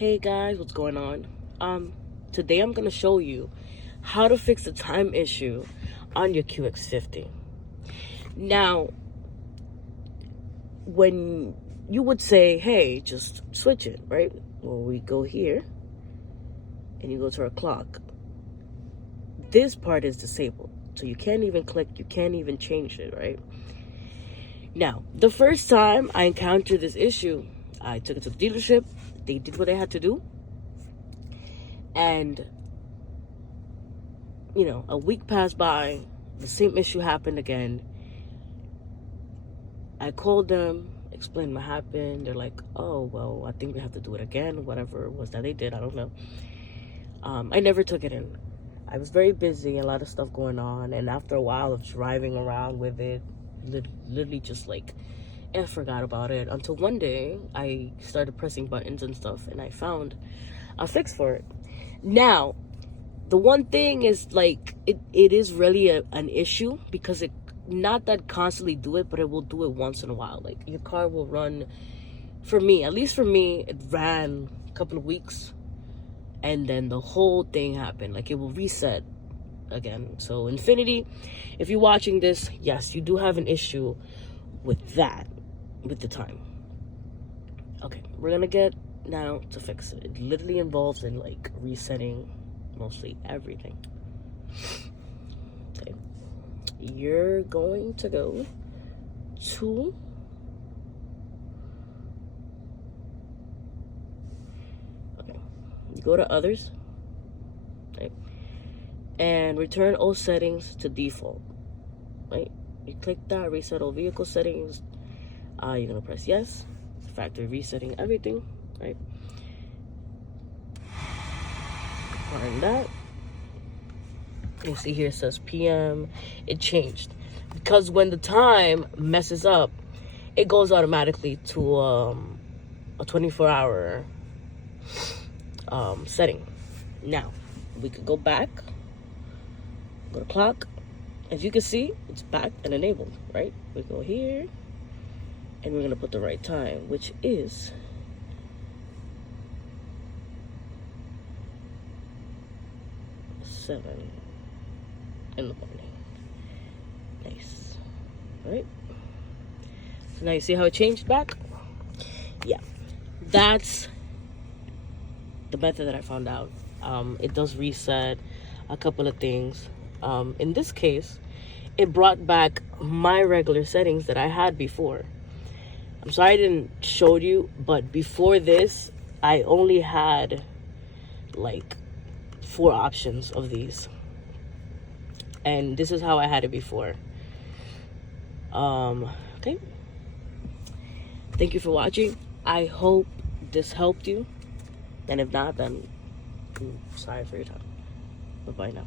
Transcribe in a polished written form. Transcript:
Hey guys, what's going on? Today I'm gonna show you how to fix the time issue on your Qx50. Now, when you would say, hey, just switch it, right? Well, we go here and you go to our clock. This part is disabled, so you can't even click, you can't even change it, right? Now, the first time I encountered this issue, I took it to the dealership. They did what they had to do. And, a week passed by. The same issue happened again. I called them, explained what happened. They're like, oh, well, I think we have to do it again. Whatever it was that they did, I don't know. I never took it in. I was very busy, a lot of stuff going on. And after a while of driving around with it, literally just I forgot about it until one day I started pressing buttons and stuff and I found a fix for it. Now, the one thing is it is really an issue because it not that constantly do it, but it will do it once in a while. Like your car will run, for me, at least for me, it ran a couple of weeks and then the whole thing happened. Like it will reset again. So Infiniti, if you're watching this, yes, you do have an issue with that, with the time. Okay, we're gonna get now to fix it. It literally involves in resetting mostly everything. Okay, you're going to go to you go to others, right, and return all settings to default, right? You click that, reset all vehicle settings. You're gonna press yes, factory resetting everything, right? Find that. You see here it says PM. It changed because when the time messes up, it goes automatically to a 24-hour setting. Now we could go back, go to clock. As you can see, it's back and enabled, right? We go here and we're gonna put the right time, which is 7 in the morning. Nice. All right, so now you see how it changed back. Yeah, that's the method that I found out. It does reset a couple of things. In this case, it brought back my regular settings that I had before. I'm sorry I didn't show you, but before this, I only had 4 options of these. And this is how I had it before. Okay. Thank you for watching. I hope this helped you. And if not, then I'm sorry for your time. Bye-bye now.